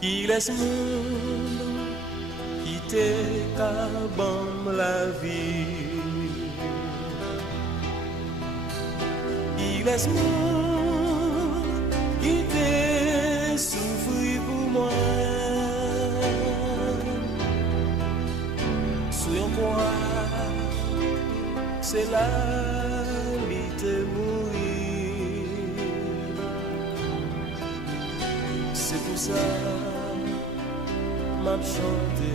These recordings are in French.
Qui laisse monde quitter cabane la vie. Qui laisse monde quitter souffrir pour moi. Soyons quoi, c'est la vie mourir. C'est pour ça m'a chanté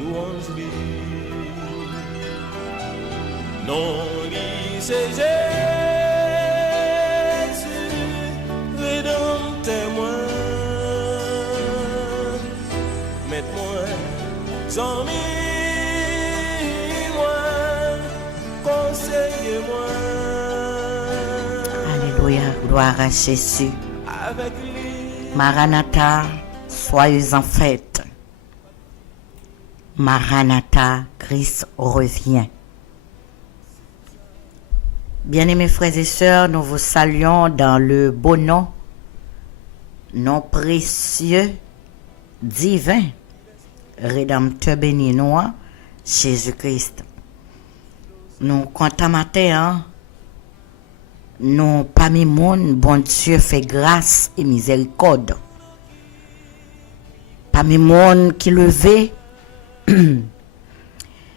louange lui. Non, lui c'est Jésus, rédempteur moi. Mette-moi en moi, conseillez-moi. Alléluia, gloire à Jésus. Avec lui. Maranatha, soyez en fête. Maranatha, Christ revient. Bien-aimés frères et sœurs, nous vous saluons dans le beau nom précieux, divin, rédempteur béni nous, Jésus-Christ. Nous comptons matin, nous parmi monde, bon Dieu fait grâce et miséricorde. Parmi monde qui levé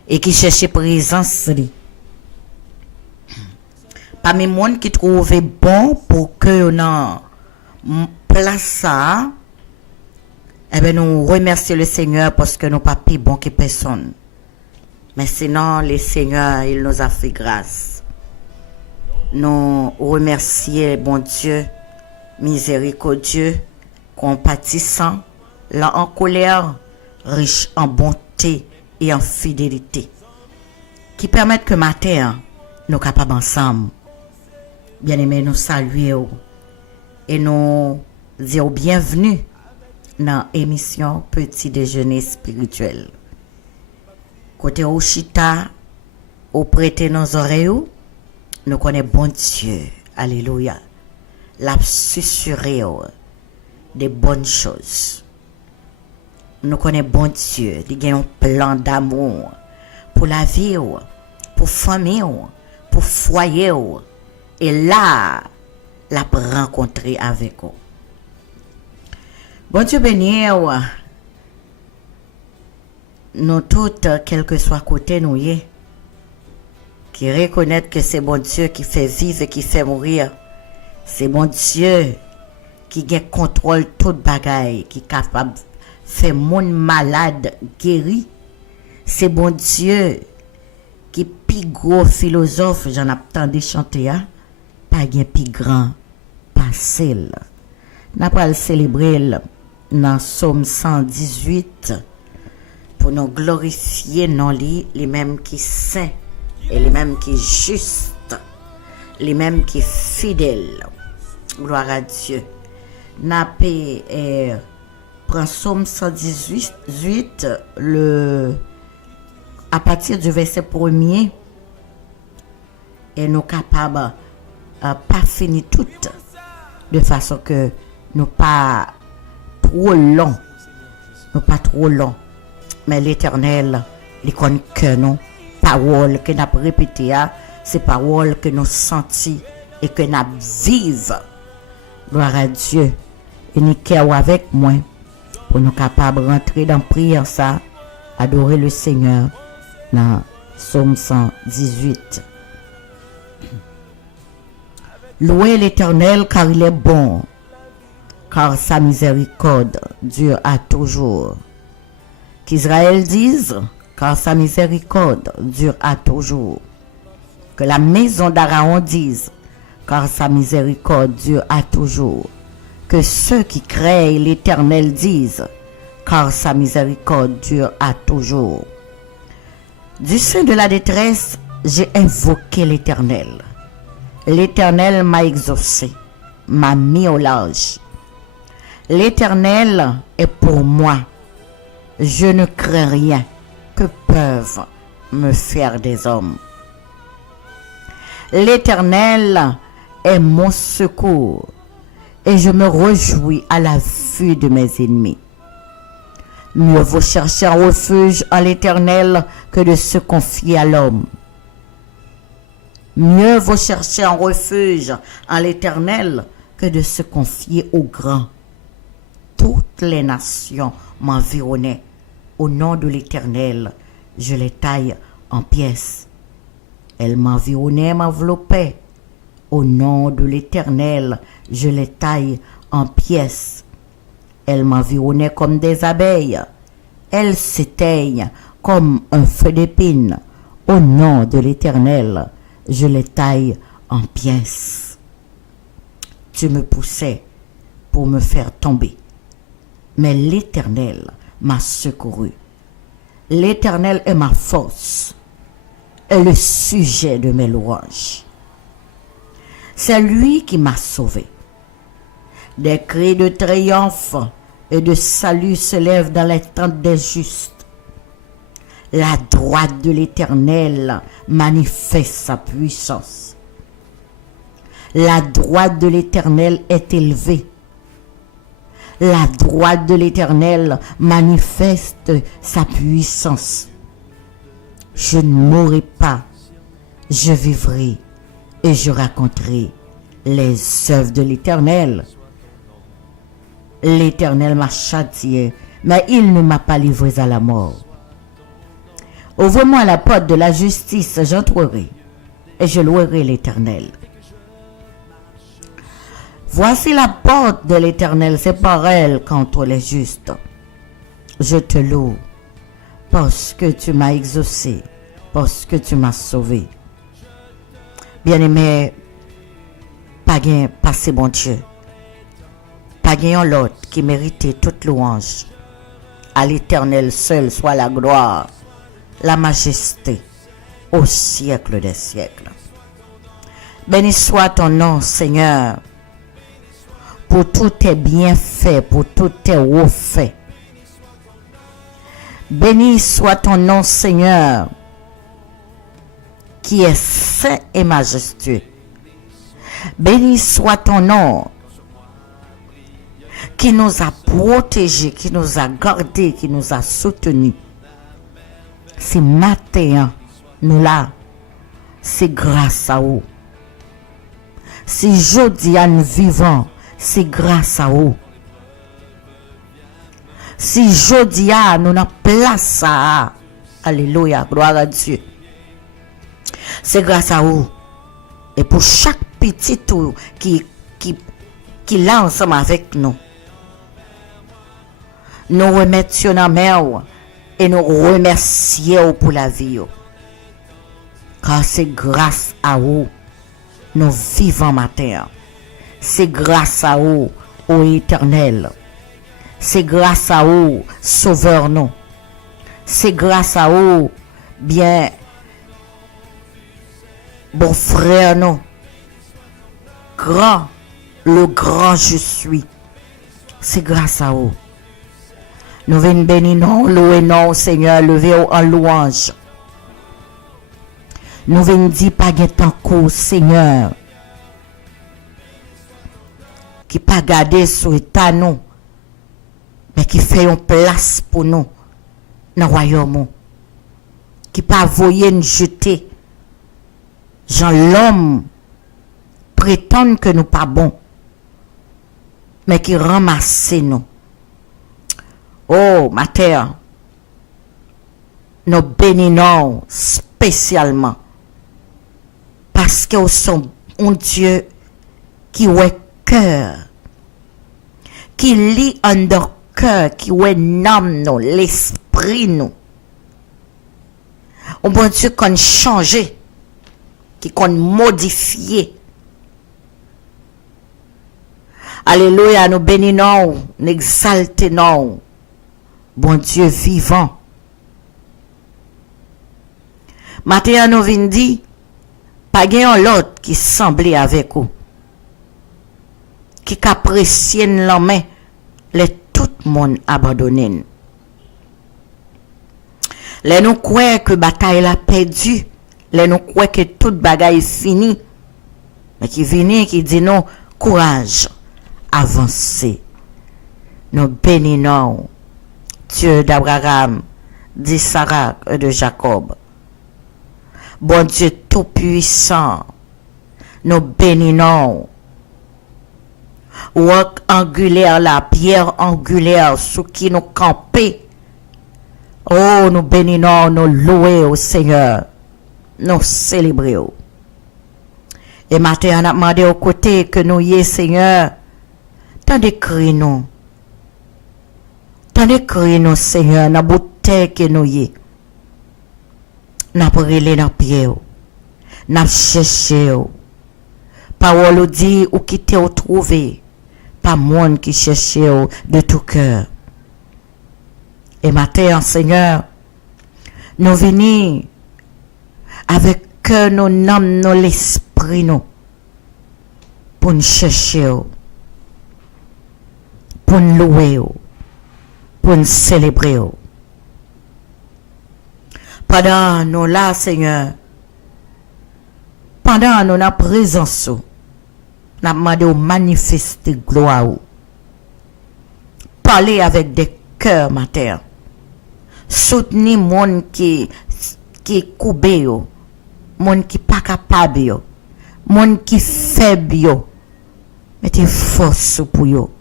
et qui cherchait présence. Parmi monde qui trouvait bon pour que nous place ça. Eh bien, nous remercions le Seigneur parce que nous pas plus bon que personne. Mais sinon, le Seigneur, il nous a fait grâce. Nous remercions, bon Dieu, miséricordieux, compatissant, lent en colère, riche en bonté et en fidélité, qui permettent que matin, nous capables ensemble, bien aimés, nous saluer et nous dire bienvenue dans l'émission Petit Déjeuner Spirituel. Côté Oshita, au prêter nos oreilles, nous connaissons bon Dieu, alléluia, l'a susurré des bonnes choses. Nous connaissons bon Dieu, il a un plan d'amour pour la vie, pour famille, pour foyer, et là, l'a rencontré avec vous. Bon Dieu béni, nous toutes, quel que soit côté nous y est, qui reconnaît que c'est bon Dieu qui fait vivre et qui fait mourir. C'est bon Dieu qui a contrôle toute bagaille, qui est capable de faire monde malade guéri. C'est bon Dieu qui est plus gros philosophe, j'en ai entendu chanter, pas bien plus grand, pas seul. N'a pas le célébrer dans Psaume 118 pour nous glorifier non les mêmes qui saints et les mêmes qui justes, les mêmes qui fidèles. Gloire à Dieu. N'a pas prend Psaume 118 à partir du verset 1er et nous capables pas finir tout de façon que nous pas trop long, mais l'Éternel il connaît que nous paroles que nous avons répétées, c'est paroles que nous sentons et que nous vivons. Gloire à Dieu. Et nous sommes avec moi pour nous capables de rentrer dans la prière, ça, adorer le Seigneur dans Psaume 118. Louez l'Éternel car il est bon, car sa miséricorde dure à toujours. Qu'Israël dise, car sa miséricorde dure à toujours. Que la maison d'Aaron dise, car sa miséricorde dure à toujours. Que ceux qui craignent l'Éternel disent, car sa miséricorde dure à toujours. Du sein de la détresse, j'ai invoqué l'Éternel. L'Éternel m'a exaucé, m'a mis au large. L'Éternel est pour moi. Je ne crains rien. Que peuvent me faire des hommes? L'Éternel est mon secours et je me réjouis à la vue de mes ennemis. Mieux vaut chercher un refuge en l'Éternel que de se confier à l'homme. Mieux vaut chercher un refuge en l'Éternel que de se confier au grand. Toutes les nations m'environnaient. Au nom de l'Éternel, je les taille en pièces. Elles m'environnaient, m'enveloppaient. Au nom de l'Éternel, je les taille en pièces. Elles m'environnaient comme des abeilles. Elles s'éteignent comme un feu d'épine. Au nom de l'Éternel, je les taille en pièces. Tu me poussais pour me faire tomber. Mais l'Éternel m'a secouru. L'Éternel est ma force et le sujet de mes louanges. C'est lui qui m'a sauvé. Des cris de triomphe et de salut se lèvent dans les tentes des justes. La droite de l'Éternel manifeste sa puissance. La droite de l'Éternel est élevée. La droite de l'Éternel manifeste sa puissance. Je ne mourrai pas, je vivrai et je raconterai les œuvres de l'Éternel. L'Éternel m'a châtié, mais il ne m'a pas livré à la mort. Ouvre-moi la porte de la justice, j'entrerai et je louerai l'Éternel. Voici la porte de l'Éternel, c'est par elle qu'entrent les justes. Je te loue parce que tu m'as exaucé, parce que tu m'as sauvé. Bien-aimé, pas gain passé bon Dieu. Pas gain l'autre qui méritait toute louange. À l'Éternel seul soit la gloire, la majesté, au siècle des siècles. Béni soit ton nom, Seigneur, pour tous tes bienfaits, pour tous tes refaits. Béni soit ton nom, Seigneur, qui est saint et majestueux. Béni soit ton nom, qui nous a protégés, qui nous a gardés, qui nous a soutenus. C'est matin, nous là, c'est grâce à vous. Si jeudi nous vivons, c'est grâce à vous. Si jeudi nous avons place à, alléluia, gloire à Dieu. C'est grâce à vous. Et pour chaque petit tour qui là ensemble avec nous, nous remettons la main et nous remercions pour la vie. Car c'est grâce à vous, nous vivons matin. C'est grâce à vous, ô Éternel. C'est grâce à vous, Sauveur nous. C'est grâce à vous, bien, bon frère nous. Grand, le grand je suis. C'est grâce à vous. Nous venons bénir non, louer non, Seigneur, lever en louange. Nous venons dire pas de temps court, Seigneur, qui pas garder sur l'état nous, mais qui fait une place pour nous dans le royaume, qui pas voyer nous jeter. Jean l'homme prétend que nous pas bon, mais qui ramasse nous. Oh, ma terre, nous bénissons spécialement parce que nous sommes un Dieu qui est cœur, qui lit en notre cœur, qui est l'âme, nous, l'esprit, nous. Un bon Dieu qu'on changé, qui qu'on modifié. Alléluia, nous bénissons, nous exaltons. Bon Dieu vivant. Maintenant, nous venons dire, pas gagnant l'autre qui semblait avec vous, qui appréciait la main, les tout le monde abandonné. Les nous croient que bataille la perdu, les nous croient que toute bagaille est finie, mais qui vient qui dit non, courage, avancer. Nous bénissons Dieu d'Abraham, d'Isaac et de Jacob. Bon Dieu tout-puissant, nous bénissons. Roc angulaire, la pierre angulaire sous qui nous camper. Oh, nous bénissons, nous louons au Seigneur, nous célébrons. Et maintenant, on a demandé aux côtés que nous y est, Seigneur, tant de cris nous. Tant de cris nous, Seigneur, dans la bouteille que nous y est. N'a brûlé dans pied, n'a cherché. Parole dit ou quitter ou trouver, pas monde qui cherche de tout cœur. Et maintenant, Seigneur, nous venons avec cœur, nos âmes, nos l'esprit, nous, pour nous chercher, pour nous louer, pour nous célébrer. Pendant nous là, Seigneur, pendant nous la présence, nous demandé de manifester gloire. Parler avec des cœurs, matin. Soutenir monde qui coubé, monde qui pas capable, monde qui faible, mettez force pour yo.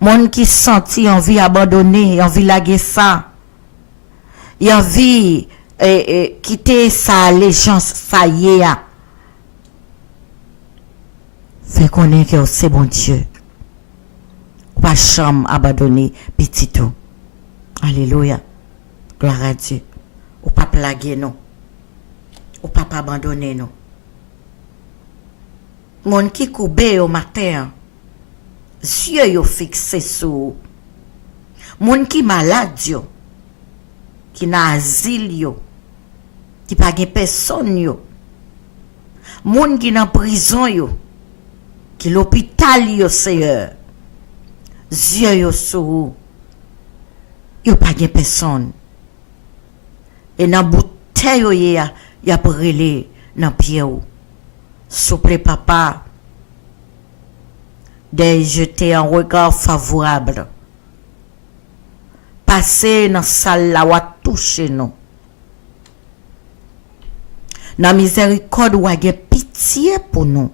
Monde qui senti envie abandonner, envie laguer ça. Il envie quitter sa allégeance, ça y est. Fait connaître que c'est bon Dieu. Pas chambre abandonner petit tout. Alléluia. Gloire à Dieu. Ou pas plaguer nous. Ou pas abandonner nous. Mon qui coubé au matin, yeux yo fixé sur. Mon qui malade yo, qui n'a asile yo, qui pas gen personne yo. Mon qui dans prison yo, qui l'hôpital yo Seigneur. Yeux yo sur. Yo pas gen personne. Et dans bouteille yo y a brûlé dans pied ou. Souple papa, de jeter un regard favorable. Passer dans salle là ou toucher nous. Dans miséricorde ou a pitié pour nous.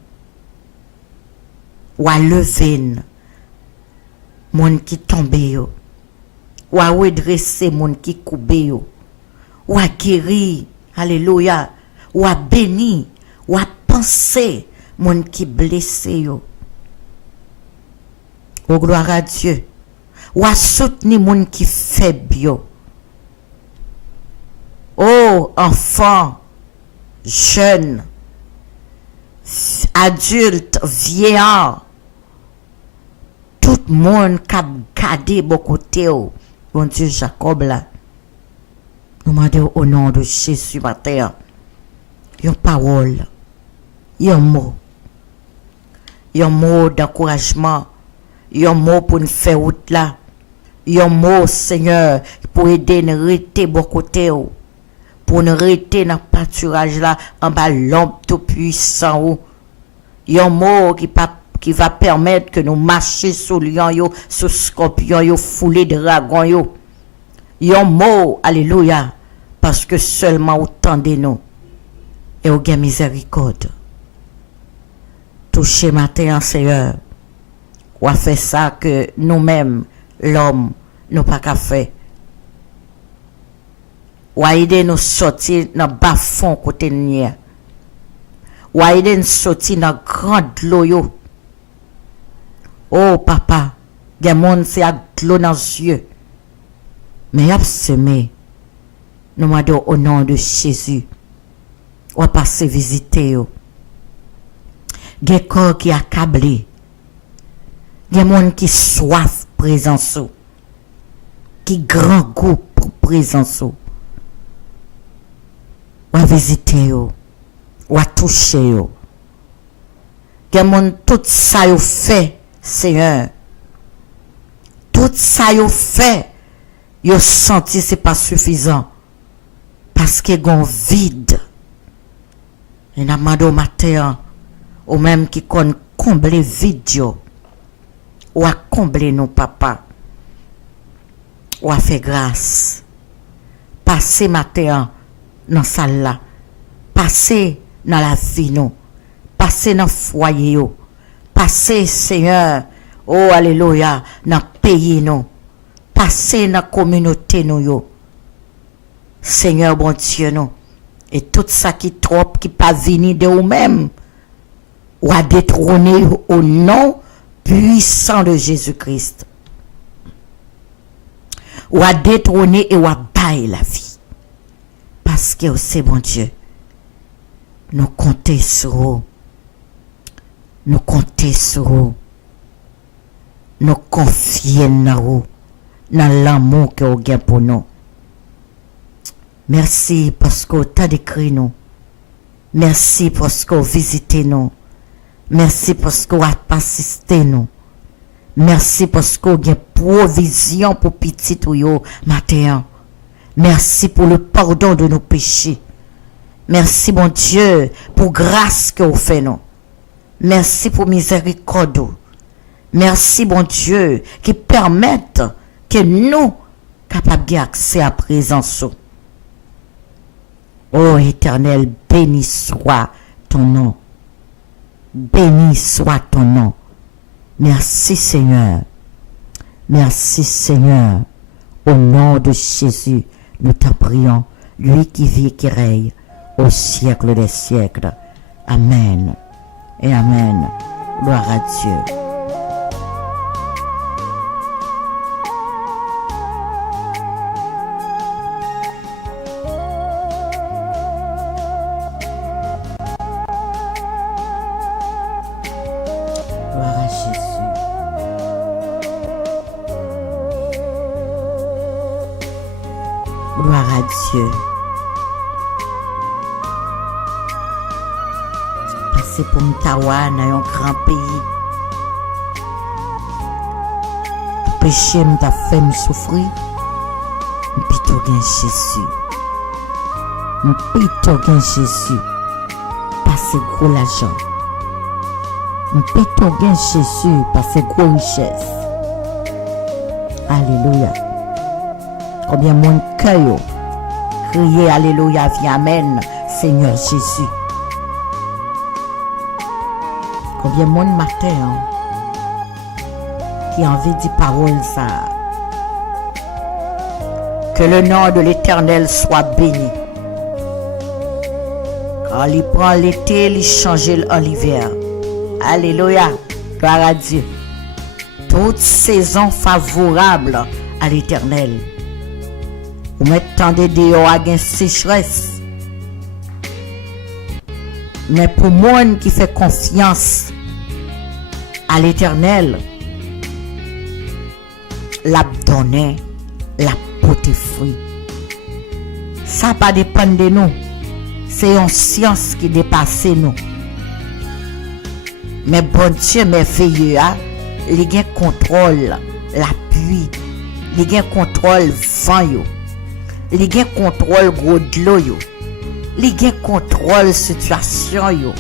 Ou a lever moun qui tombe yo. Ou a redresser moun qui coube yo. Ou a guéri, alléluia, ou a béni, ou a penser moun qui blessé yo. Oh gloire à Dieu. Ou a soutenir moun qui faible yo. Oh enfant, jeune, adulte, vieillard, tout monde qui a gardé beaucoup de bon Dieu Jacob là. Nous demandons au nom de Jésus matin. Une parole, un mot d'encouragement, un mot pour nous faire route là, un mot Seigneur pour aider nous rester beaucoup de pour nous rester dans le pâturage là en bas l'homme tout puissant. Un mot qui va permettre que nous marchions sur lion yo, sur scorpion yo, foulé dragon yo. Un mot, alléluia, parce que seulement autant de nous et au gain miséricorde. Toucher matin, Seigneur, ou a fait ça que nous-mêmes, l'homme, nous pas qu'à faire. Ou a aider nous sortir dans bas fond côté nier. Ou a aider nous sortir dans grande l'eau yo. Oh papa, gen monde c'est à l'eau dans les yeux. Mais y a semé. Nous demandons au nom de Jésus. On va passer visiter yo. Gen corps qui accablé. Gen monde qui soif présence. Qui grand goût pour présence. On va visiter yo. On va toucher yo. Gen monde tout ça yo fait, Seigneur. Tout ça yo fait. Yo senti c'est pas suffisant. Parce que gon vide. Et n'a demandé au matin, ou même qui compte combler vidéo, ou à combler nos papas, ou à faire grâce. Passez matin dans la salle là, passez dans la vie nous, passez dans le foyer, passez Seigneur, oh alléluia, dans le pays nous, passez dans la communauté nous, Seigneur bon Dieu nous, et tout ça qui trop, qui pas venir de vous-même, ou à détrôner au nom puissant de Jésus-Christ. Ou à détrôner et ou à bailler la vie. Parce que c'est bon Dieu. Nous comptons sur vous. Nous comptons sur vous. Nous confions dans vous. Dans l'amour que vous avez pour nous. Merci parce que vous avez décrit nous. Merci parce que vous visitez nous. Merci parce que vous avez assisté nous. Merci parce que vous avez provision pour petit ou yo matin. Merci pour le pardon de nos péchés. Merci mon Dieu pour grâce que vous faites nous. Merci pour miséricorde. Merci mon Dieu qui permettent que nous capables d'accès à présence. Oh Éternel, béni soit ton nom. Béni soit ton nom. Merci Seigneur. Merci Seigneur. Au nom de Jésus, nous t'en prions. Lui qui vit et qui règne au siècle des siècles. Amen. Et Amen. Gloire à Dieu. Gloire à Dieu. Passez pour m'tawa dans un grand pays. Péché m'ta fait me souffrir. M'pito gen Jésus. M'pito gen Jésus. Passez gros l'argent. M'pito gen Jésus. Passez gros richesse. Alléluia. Combien mon cœur crier alléluia, viens amen, Seigneur Jésus. Combien mon matin qui a envie de parole ça. Que le nom de l'Éternel soit béni. Quand il prend l'été, il change en l'hiver. Alléluia, gloire à Dieu. Toute saison favorable à l'Éternel. Ou m'attendez dehors à une sécheresse. Mais pour moi qui fait confiance à l'Éternel, l'a donné, l'a porté fruit. Ça pas dépend de nous. C'est une science qui dépasse nous. Mais bon Dieu merveilleux, il a contrôle l'appui, il a contrôle vent. Il gen contrôle gros de l'eau yo. Il gen contrôle situation yo.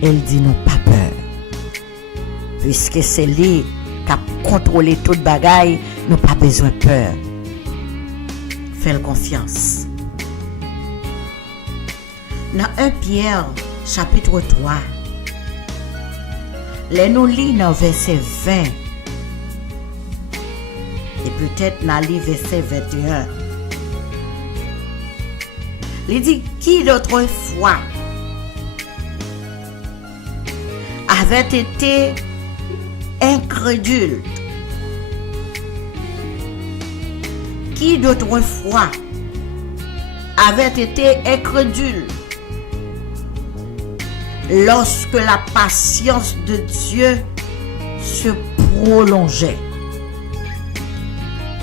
Elle dit non pas peur. Puisque c'est lui qui a contrôlé toute bagaille, nous pas besoin de peur. Fais confiance. Dans 1 Pierre chapitre 3, les nous lit dans verset 20. Et peut-être dans le verset 21. Il dit, qui d'autrefois avait été incrédule? Qui d'autrefois avait été incrédule lorsque la patience de Dieu se prolongeait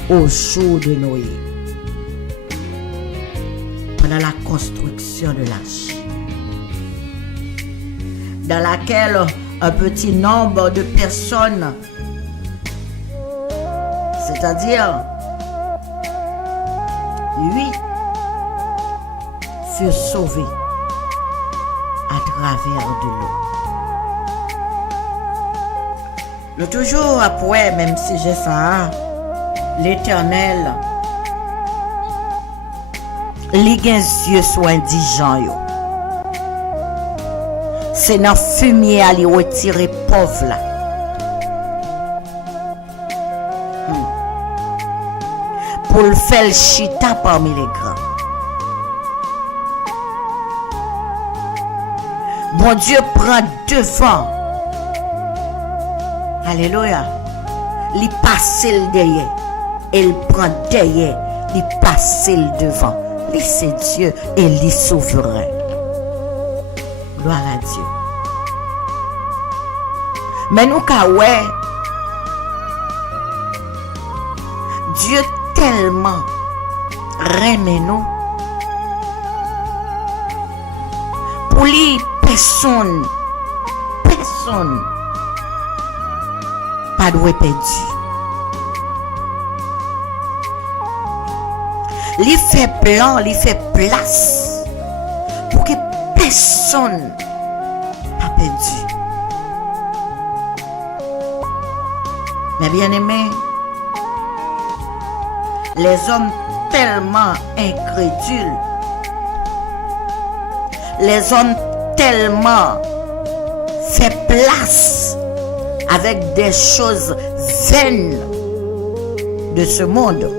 au jour de Noé, pendant la construction de l'arche, dans laquelle un petit nombre de personnes, c'est-à-dire 8, furent sauvées. à travers de l'eau. Le toujours après, même si j'ai ça, l'Éternel, li gen yeux so indigent yo. C'est dans fumier à li retirer pauvre là. Pour le faire chita parmi les grands. Bon Dieu prend devant. Alléluia. Il passe le derrière. Il prend derrière. Il passe le devant. Lui c'est Dieu et lui souverain. Gloire à Dieu. Mais nous ouais, Dieu tellement remet nous pour lui personne pas doit perdu. Il fait plan, il fait place pour que personne pas perdu. Mais bien aimé, les hommes tellement incrédules, les hommes tellement fait place avec des choses vaines de ce monde,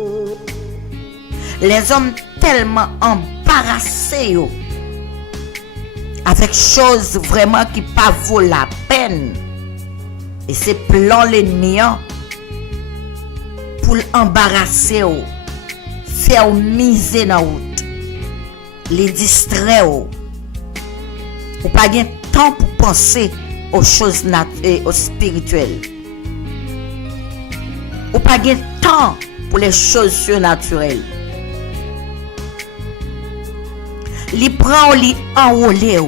les hommes tellement embarrassés avec choses vraiment qui pas vaut la peine, et c'est plan l'ennemi pour l'embarrasser, faire miser dans la route, les distraire, ou pas de temps pour penser aux choses aux spirituelles, ou pas de temps pour les choses surnaturelles. Li prend li enrôler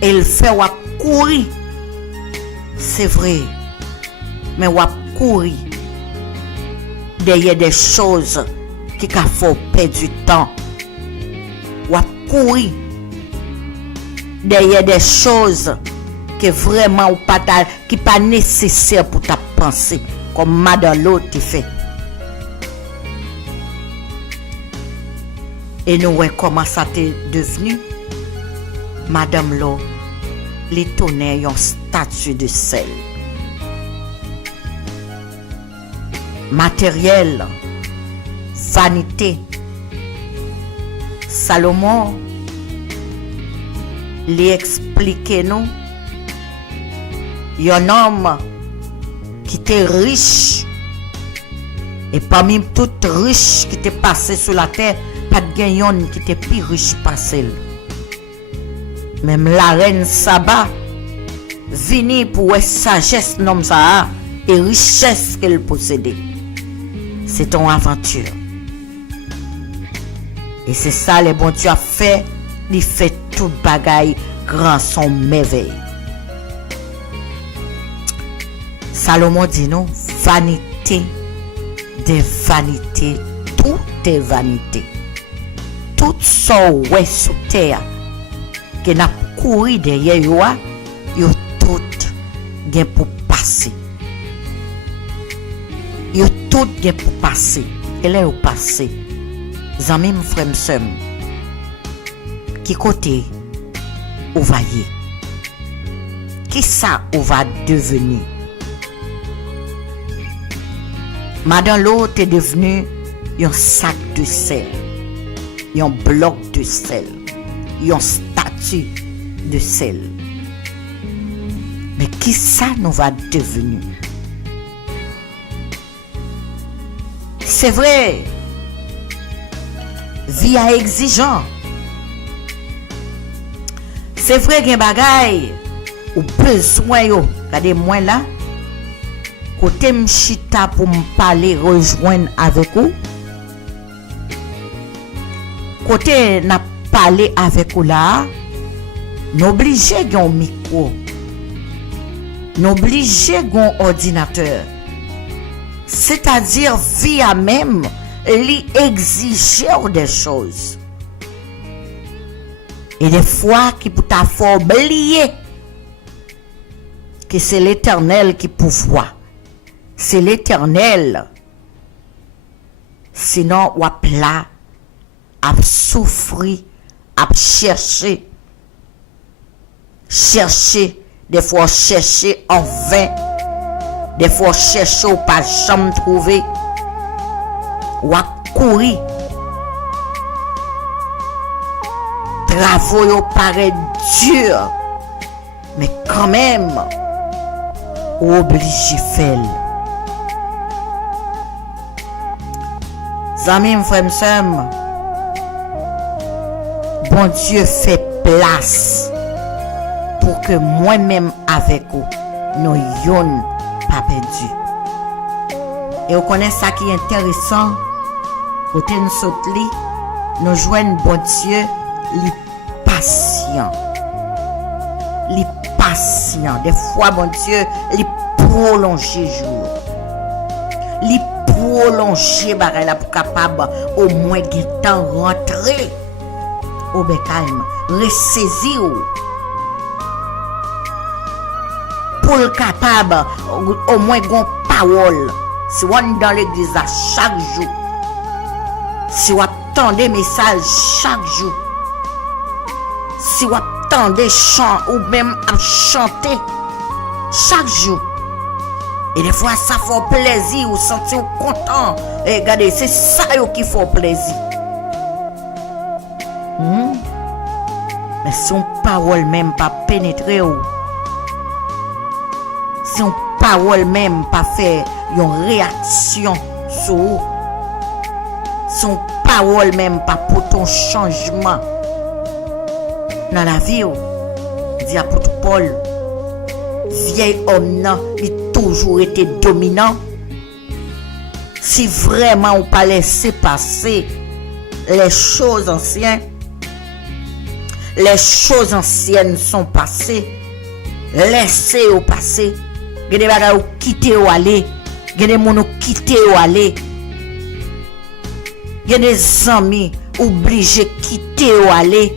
et il fait ou courir, c'est vrai, mais ou courir derrière des choses qui ka faut perdre du temps, ou courir derrière des choses que vraiment ou pas qui pas nécessaire pour ta pensée, comme madame l'autre fait. Et nous voyons comment ça t'est devenu. Madame Lo, les tonnerres ont statue de sel. Matériel, vanité. Salomon, lui explique nous, il y a un homme qui était riche. Et parmi tout riche qui était passé sur la terre, pas de gagnant qui était plus riche passé. Même la reine Saba vini pour sagesse nom ça et richesse qu'elle possédait. C'est ton aventure. Et c'est ça le bon Dieu a fait, il fait tout bagaille grand son merveille. Salomon dit non, vanité des vanités, tout est vanité. Tout ça ouais sous terre que n'a couru derrière yo tout gen pour passer. Yo tout gen pour passer. Et là au passé. Zami frère sœur. Qui côté ou va y? Qui ça ou va devenir? Madame l'autre est devenu un sac de sel. Un bloc de sel, un statue de sel. Mais qui ça nous va devenir? C'est vrai, vie est exigeant. C'est vrai qu'il y a des bagailles ou besoin yo. Regardez moi là, côté m'chita pour me parler, rejoindre avec vous. Côté n'a parlé avec vous là, n'obligé un micro, n'obligé un ordinateur. C'est-à-dire via même lui exiger des choses. Et des fois, qui peut t'avoir oublié que c'est l'Éternel qui pourvoit. C'est l'Éternel. Sinon, ou là, à souffrir, à chercher. Chercher, des fois chercher en vain. Des fois chercher ou pas jamais trouver. Ou à courir. Travaux yo paraît dur, mais quand même, obligé faire. Amis, frères, sœurs, bon Dieu fait place pour que moi-même avec vous, nous yon pas perdu. Et vous connaissez ça qui est intéressant, côté nous saute nous joignons bon Dieu, li patient. Li patient. Des fois, bon Dieu, li prolonger jour. Li prolonger bagay la pour capable au moins de temps rentrer au calme, ressaisir pour le capable au moins gon parole. Si on dans l'église à chaque jour. Si on attend des messages chaque jour. Si vous attendez chant ou même à chanter chaque jour. Et des fois ça fait plaisir ou sentir content. Et regardez, c'est ça qui fait plaisir. Mais son parole même pas pénétrer ou son parole même pas faire une réaction sur vous. Son parole même pas pour ton changement dans la vie, dit apôtre Paul, vieil homme nan, il a toujours été dominant. Si vraiment on pas laisser passer les choses anciennes sont passées, laissez au passé. Il y a des bagages ou quitter ou aller, il y a des gens qui quitter ou aller, il y a des amis obligés de quitter ou aller.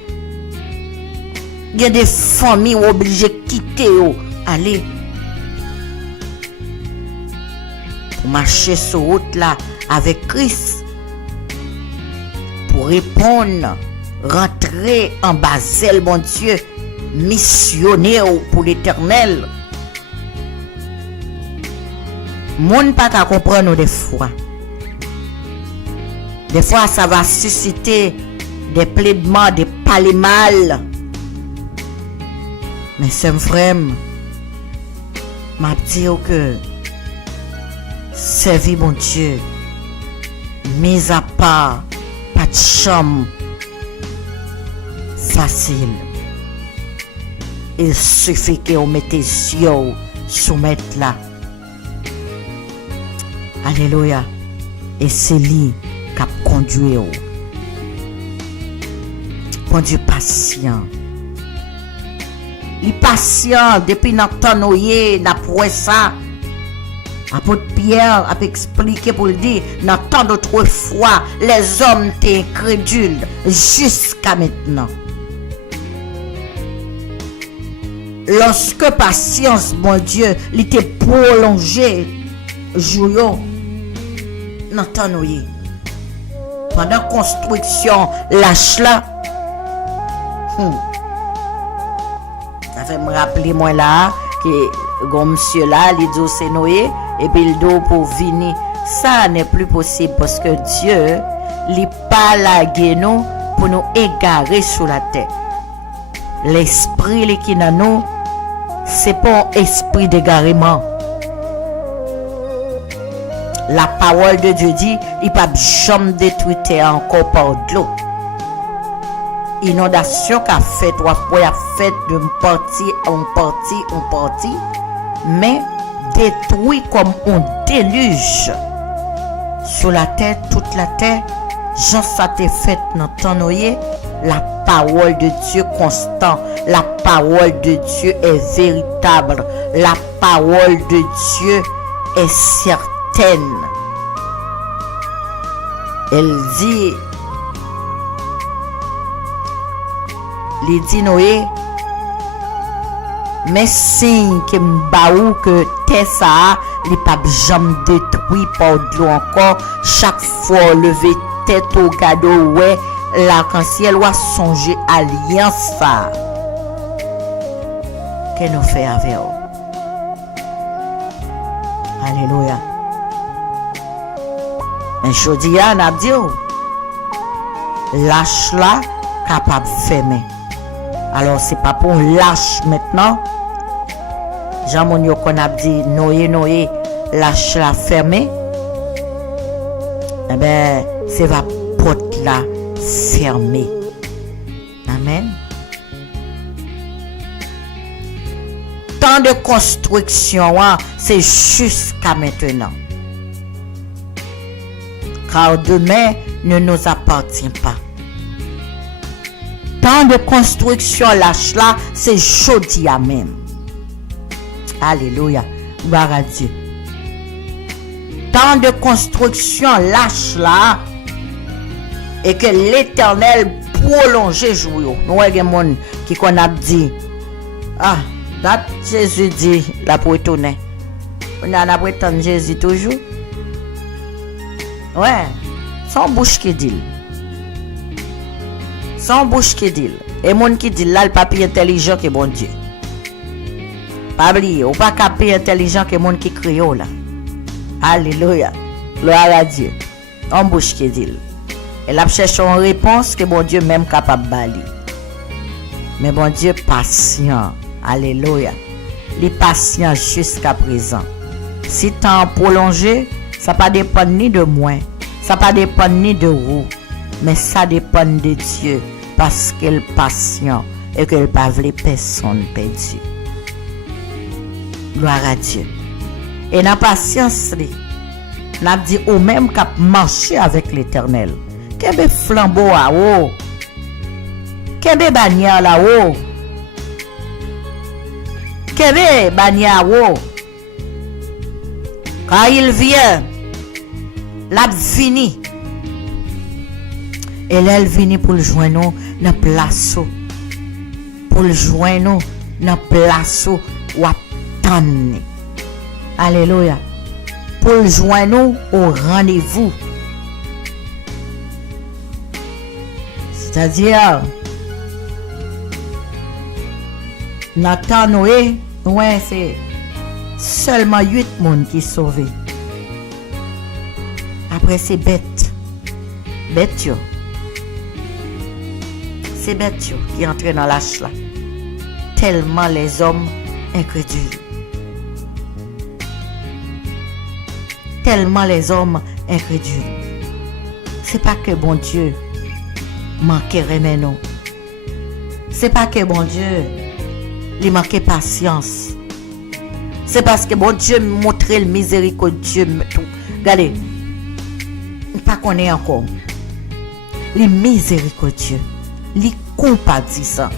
Il y a des familles obligées de quitter ou aller. Pour marcher sur route là avec Christ. Pour répondre, rentrer en Basel, bon Dieu, missionnaire pour l'Éternel. Moun pas qu'à comprendre des fois. Des fois, ça va susciter des plaiements, des palais mal. Mais c'est un frère, m'a dit que servir mon Dieu, mis à part, pas de chambre facile. Il suffit que vous mettez les yeux soumettre là. Alléluia. Et c'est lui qui a conduit. Bon Dieu patient. Il est patient depuis notre temps noyé, n'a pas ça. Apôtre Pierre a expliqué pour le dire, dans tant d'autres fois, les hommes étaient incrédules jusqu'à maintenant. Lorsque patience, mon Dieu, il était prolongé, jour dans temps noyé. Pendant construction, lâche là. Ça fait me rappeler moi là que gon monsieur là il dit c'est Noé et puis il do pour venir. Ça n'est plus possible parce que Dieu il pas lagué nous pour nous égarer sur la terre. L'esprit qui dans nous c'est pas un esprit d'égarement. La parole de Dieu dit il pas jamais détruire terre encore par de l'eau. Inondation qu'a fait trois fois a fait de partie mais détruit comme un déluge sur la terre, toute la terre. Jean ça t'est fait dans temps noyé. La parole de Dieu constant, la parole de Dieu est véritable, la parole de Dieu est certaine. Elle dit li dit Noé, mais signe que m'baou que terre ça li pas jamais détruit par de l'eau encore chaque fois lever tête au gado ouais l'arc-en-ciel va songer alliance ça que nous fait avec eux. Alléluia. Mais je dis à Nabdio, lâche là capable de fermer. Alors c'est pas pour lâche maintenant. Jean Monio qu'on a dit Noé lâche la fermer. Eh ben c'est va porte là fermée. Amen. Tant de construction c'est jusqu'à maintenant. Car demain ne nous appartient pas. Tant de construction lâche là, c'est jeudi à même. Alléluia. Gloire à Dieu. Tant de construction lâche là, et que l'Éternel prolonge jour. Nous avons qui qu'on a dit, ah, là Jésus dit, la pour étonner. On a prétendu Jésus toujours. Ouais, son bouche qui dit. Son bouche qui dit. Et mon qui dit là, le papier intelligent que bon Dieu. Pas oublier, ou pas capé intelligent que mon qui crie là. Alléluia. Gloire à Dieu. En bouche qui dit. Et là, cherche une réponse que bon Dieu même capable de bali. Mais bon Dieu patient. Alléluia. Il est patient jusqu'à présent. Si temps prolongé, ça pas dépend ni de moi, ça pas dépend ni de vous, mais ça dépend de Dieu parce qu'il est patient et qu'il pas veut personne perdue. Gloire à Dieu. Et dans la patience, n'a dit ou même qu'à marcher avec l'Éternel. Qu'est-ce flambeau à haut? Qu'est-ce bannière là haut? Qu'est-ce bannière à haut? Quand il vient, l'a fini. Et là, elle vient pour le joindre dans la place. Pour le joindre dans la place où attendre. Alléluia. Pour le joindre au rendez-vous. C'est-à-dire, Nathan Noé, ouais, c'est seulement 8 personnes qui sont sauvés. Après, c'est bête. Bête, yo. C'est bête, yo, qui entre dans l'âge là. Tellement les hommes incrédules. Tellement les hommes incrédules. C'est pas que bon Dieu manquait remède non. C'est pas que bon Dieu il manquait patience. C'est parce que bon Dieu montrait le miséricordieux tout. Regardez. Pas qu'on est encore. Les miséricordieux. Les compatissants.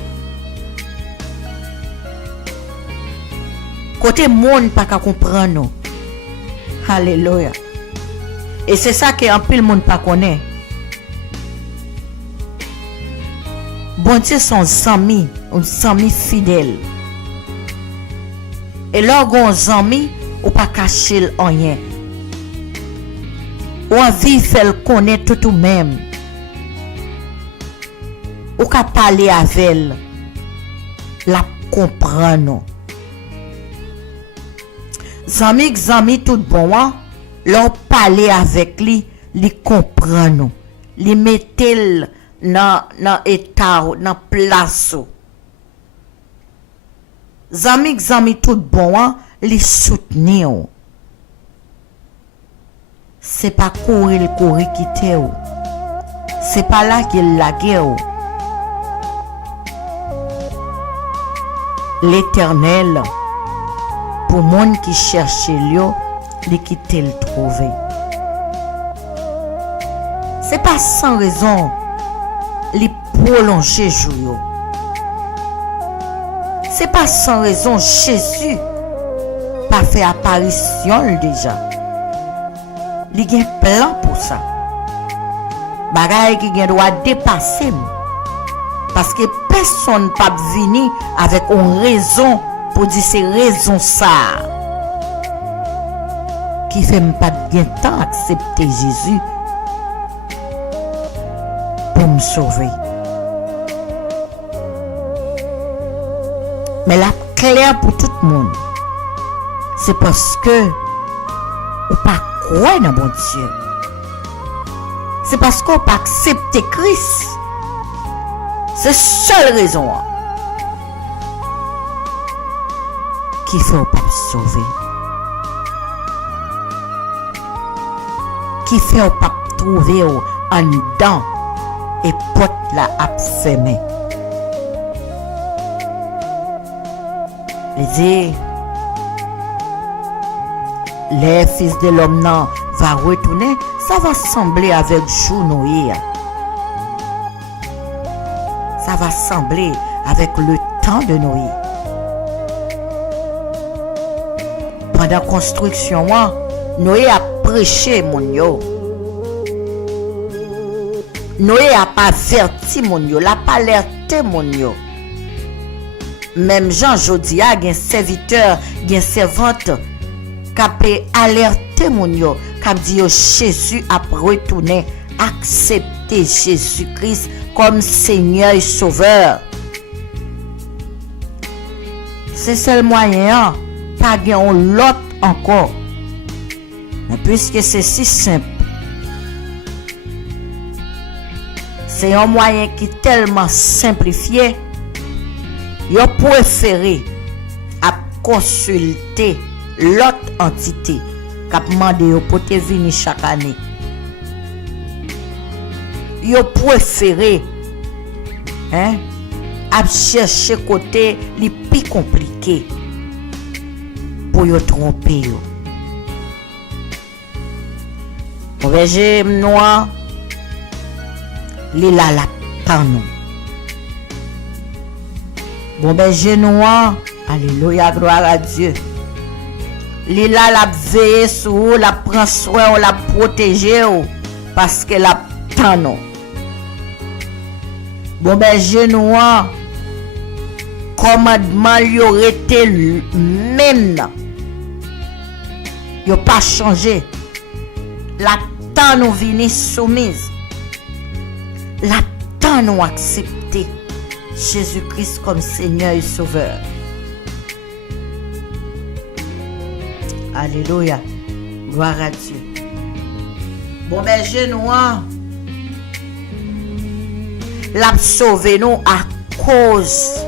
Côté monde pas qu'à comprendre nous. Alléluia. Et c'est ça que en pile monde pas connaît. Bon Dieu son amis, fidèle. Et lorsqu'on amis, ou pas cacher rien. Ou envie faire connaître tout même. Ou qu'à parler avec elle. La comprendre. Zami tout bon, leur parler avec lui, li comprendre. Li mettel dans état, dans place. Zami tout bon, li soutenir. C'est pas courir quitter. C'est pas là qu'il la guerre. L'Éternel, pour monde qui cherche lui, il quitter le trouver. C'est pas sans raison, il prolonger jour. C'est pas sans raison Jésus pas fait apparition déjà. Il y a un plan pour ça. Bagay qui doit dépasser. Parce que personne pas venir avec une raison pour dire c'est raison ça qui fait pas de temps accepter Jésus pour me sauver. Mais la claire pour tout le monde, c'est parce que ou pas croire dans bon Dieu. C'est parce qu'on pas accepter Christ. C'est seule raison qui fait pas sauver. Qui fait pas trouver en dedans et porte la abfermée. Il dit les fils de l'homme non va retourner, ça va sembler avec jour Noé. Ça va sembler avec le temps de Noé. Pendant la construction, Noé a prêché mon yo. Noé a pas averti mon yo, l'a pas alerté mon yo. Même Jean jodi a gen serviteur, gen servante qui peut alerter mon yo, qui dit yo Jésus a retourné, accepter Jésus-Christ comme Seigneur et Sauveur. C'est seul moyen, pas gen l'autre encore. Mais puisque c'est si simple, c'est un moyen qui est tellement simplifié, yo préféré à consulter l'autre entité qui a demandé pour te venir chaque année. Yo préféré à chercher côté les plus compliqué pour yo tromper yo. Mon berger noir, il a la panou. Bon berger noir, alléluia, gloire à Dieu. Il a la veille sur vous, la prend soin, la protéger parce que la panou. Bon berger noir, commandement lui aurait été même. Il n'a pas changé. La temps nous venir soumise. La temps nous accepter Jésus-Christ comme Seigneur et Sauveur. Alléluia. Gloire à Dieu. Bon berger noir, l'a sauvé nous à cause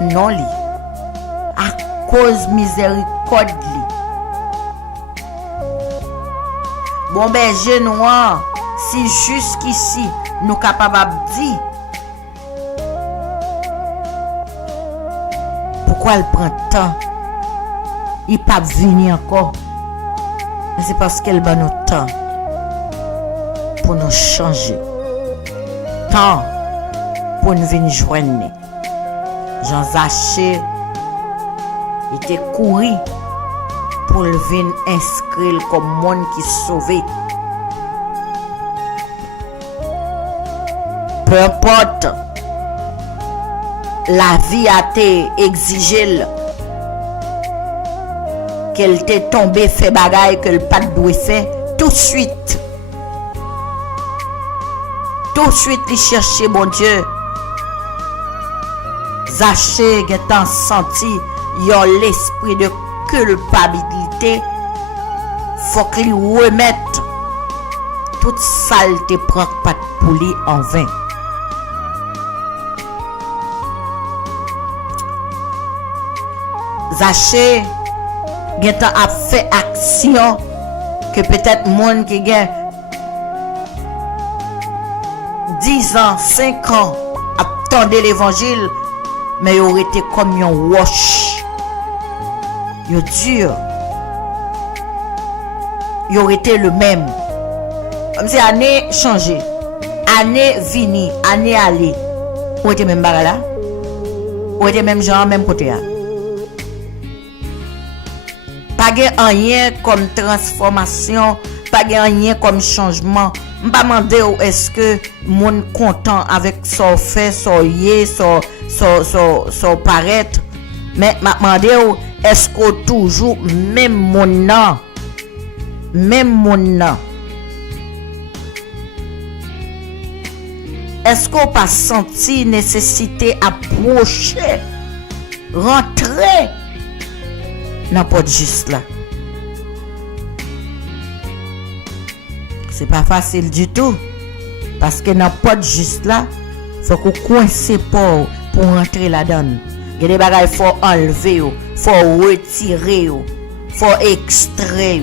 non li. À cause miséricorde li. Bon berger noir, si jusqu'ici nous capables de dire pourquoi elle prend temps, il pas venir encore. Mais c'est parce qu'elle bat nous temps pour nous changer. Temps pour nous venir joindre. Jean Zaché était couru pour le venir inscrire comme monde qui sauvé. Peu importe la vie a été exigée qu'elle t'est tombée fait bagaille que le pas doit faire tout de suite il chercher bon Dieu. Zaché a senti yon l'esprit de culpabilité, faut qu'il remette toute saleté prend pas pour lui en vain. Zaché a fait action que peut-être monde qui gagne 10 ans, 5 ans attendait l'évangile, mais il aurait été comme un wash. Il dur. Il aurait été le même. Comme si année changé, année vini, année allée. Ou était même bagarre là? Ou était même genre, même côté là? Pas rien comme transformation, pas rien comme changement. M'pa demander est-ce que mon content avec son fait, son yé, son paraître. Mais m'a demander est-ce que toujours même mon nom. Est-ce qu'on pas senti nécessité approcher, rentrer dans pas juste là? C'est pas facile du tout. Parce que dans pas juste là, faut qu'on coince pour rentrer là-dedans. Il y a des bagages faut enlever, faut retirer, faut extraire.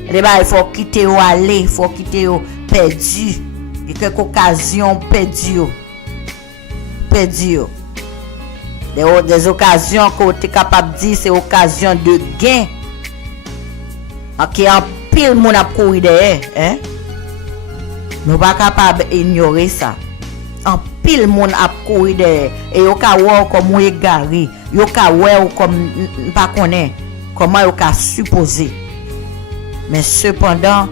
Il y a des bagages faut quitter ou aller, faut quitter ou perdu. Il y a quelques occasions perdues. Des occasions qu'on est capable de dire c'est occasion de gain. Ok, en pile moun a courir derrière, hein? Nous pas capable ignorer ça. En pile moun a courir derrière et yo ka wè comme ou égaré, yo ka wè ou comme pas connaît comment yo ka supposer. Mais cependant,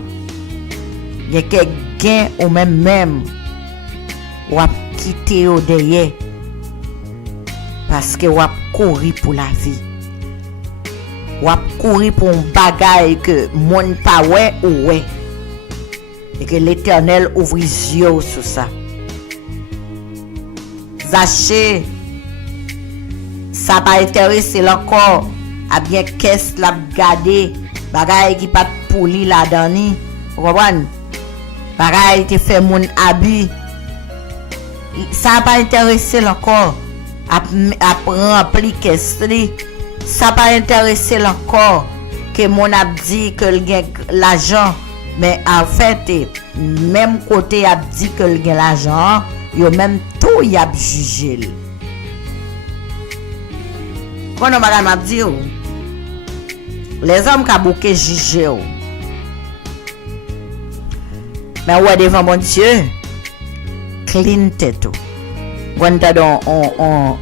il y a quelques gains ou même ou a quitter au derrière parce que ou a courir pour la vie. Ou a courir pour un bagage que moun pa ouais ou ouais. Et que l'Éternel ouvre les yeux sur ça. Zaché, ça pas intéressé encore à bien qu'est-ce la garder bagage qui pas pour lui là dedans. Vous comprenez? Bagage qui fait mon habit. Ça pas intéressé encore à remplir qu'est-ce ça pas intéressé encore que mon a dit que l'argent mais en fait même côté a dit que l'argent yo même tout y a jugé quand on m'a dit les hommes qui bouqué jugé mais ouais devant mon Dieu clean tête quand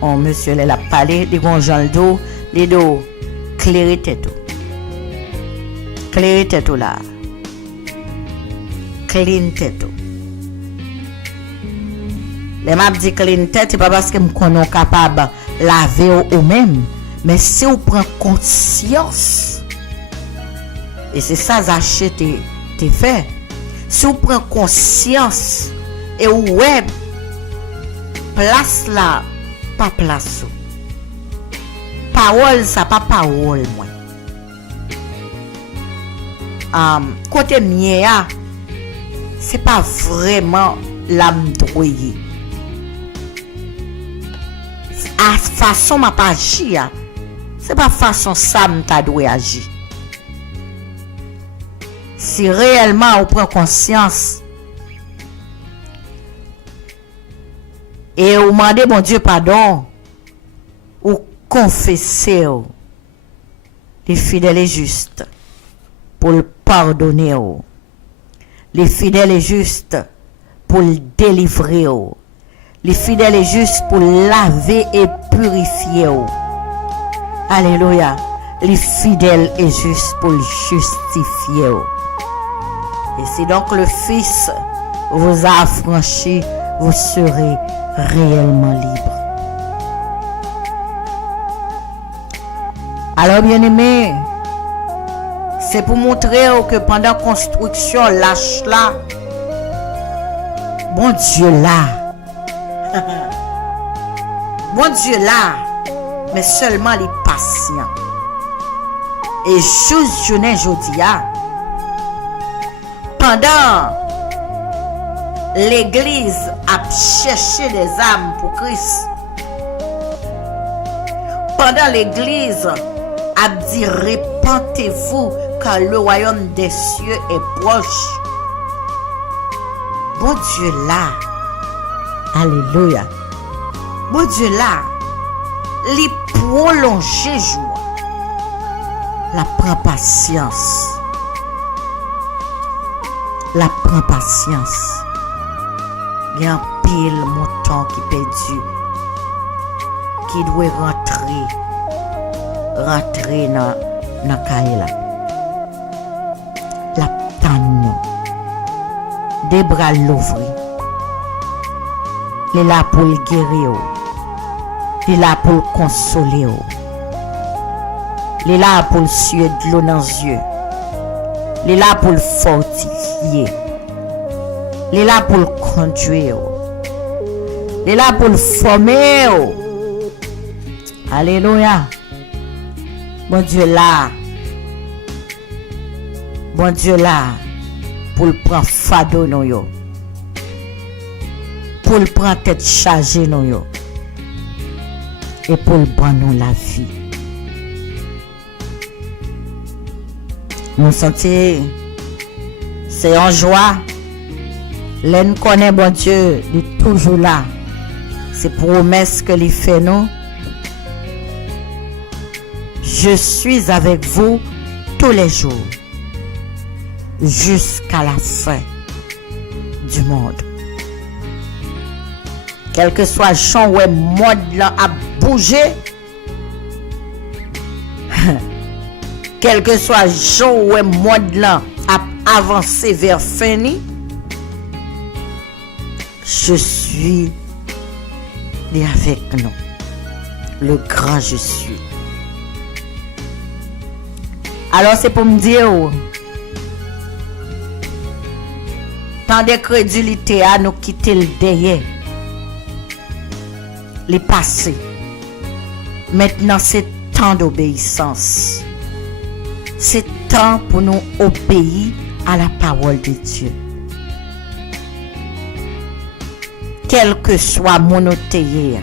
on monsieur là parlé de gon Jean d'eau les deux clarité tout là clean tête les m'a dit clean tête c'est pas parce que me connais capable laver ou même mais si on prend conscience et c'est ça Zaché t'es fait si on prend conscience et ouais place là pas place parole ça pas parole moi côté mien c'est pas vraiment l'âme droyée à façon m'a pas agir c'est pas façon ça m'ta doit agir si réellement on prend conscience et on demande mon Dieu pardon ou confesser les fidèles et justes pour le pardonner les fidèles et justes pour le délivrer les fidèles et justes pour laver et purifier alléluia les fidèles et justes pour le justifier et si donc le Fils vous a affranchi vous serez réellement libre. Alors bien aimé, c'est pour montrer que pendant construction lâche là, bon Dieu là, bon Dieu là, mais seulement les patients. Et juste journée jodia, pendant l'Église a cherché des âmes pour Christ. Pendant l'Église a dit répentez-vous car le royaume des cieux est proche. Bon Dieu là, alléluia. Bon Dieu là, les prolonger joie. La prend patience. La prend patience. Il y a un pile montant qui perdu qui doit rentrer dans caille là la des bras l'ouvrir. Il est là pour le guérir. Il est là pour le consoler. Il est là pour le suer de l'eau dans les yeux. Il est là pour le fortifier. Il est là pour le conduire. Il est là pour le former. Alléluia. Bon Dieu là. Bon Dieu là. Pour le prendre fado non yo. Pour le prendre tête chargée non yo. Et pour le prendre la vie. Nous sentons, c'est en joie. L'en connaît bon Dieu, il est toujours là. C'est promesse que il fait nous. Je suis avec vous tous les jours, jusqu'à la fin du monde. Quel que soit le champ où le monde là a bougé, quel que soit le champ où le monde là a avancé vers fini, je suis avec nous, le grand je suis. Alors c'est pour me dire, tant de crédulité à nous quitter le derrière, les passés. Maintenant c'est temps d'obéissance. C'est temps pour nous obéir à la parole de Dieu. Quel que soit mon océan,